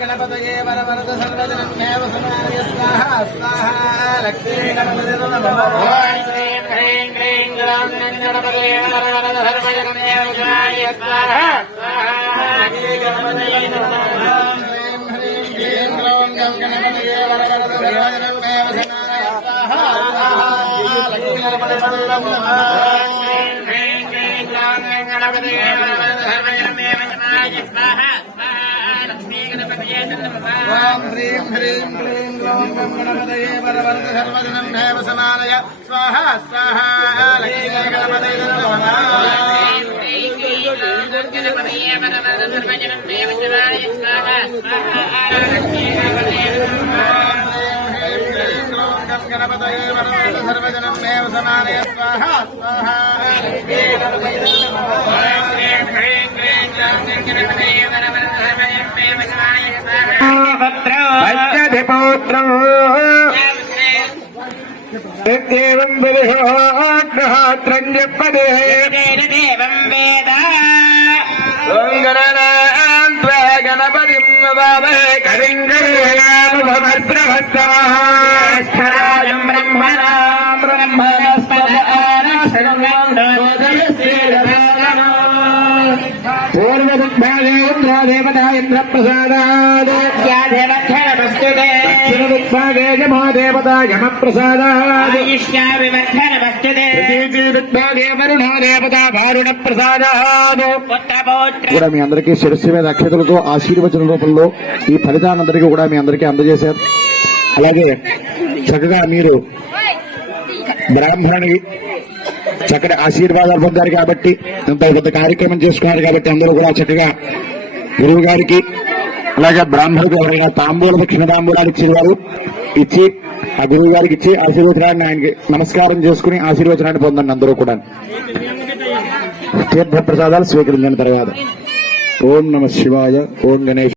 गणपतये वरवरद सर्वजनन्नेव समाय स्वाहा स्वाहा लक्ष्मी गणपते नमः ह्रीं ह्रीं ह्रीं गणपतये वरवरद सर्वजनन्नेव समाय स्वाहा स्वाहा लक्ष्मी गणपते नमः ह्रीं ह्रीं ह्रीं गणपतये वरवरद सर्वजनन्नेव గ్లౌం గం గణపతయే వరవరద సర్వజనన్నేవ సమానయ స్వాహ స్వాహ లక్ష్మీ గణపతి నమః ఓం శ్రీం హ్రీం క్లీం గ్లౌం గణపతయే వరవరద సర్వజనన్నేవ సమానయ స్వాహ స్వాహా గణపతయే వరద సర్వజనం దేవ సమానయ స్వాహ స్వాహ పంచధిపౌత్రం ఏం విధిహోగ్రహాత్రం చెప్పదే దేవం వేద గణపతి బాబే కరింగరేయానుభవస్రవస్తారాజం కూడా మీ అందరికీ శిరస్సు మీద అక్షతలతో ఆశీర్వచన రూపంలో ఈ ఫలితానందరికీ కూడా మీ అందరికీ అందజేశారు. అలాగే చక్కగా మీరు బ్రాహ్మణుని చక్కటి ఆశీర్వాదాలు పొందారు కాబట్టి ఇంత పెద్ద కార్యక్రమం చేసుకున్నారు కాబట్టి అందరూ కూడా చక్కగా గురువు గారికి అలాగే బ్రాహ్మణులకు ఎవరైనా తాంబూల దక్షిణ తాంబూలాలు ఇచ్చేవారు ఇచ్చి ఆ గురువు గారికి ఇచ్చి ఆశీర్వచనాన్ని ఆయనకి నమస్కారం చేసుకుని ఆశీర్వచనాన్ని పొందండి అందరూ కూడా. తీర్థ ప్రసాదాలు స్వీకరించిన తర్వాత. ఓం నమ శివాయ ఓం గణేష్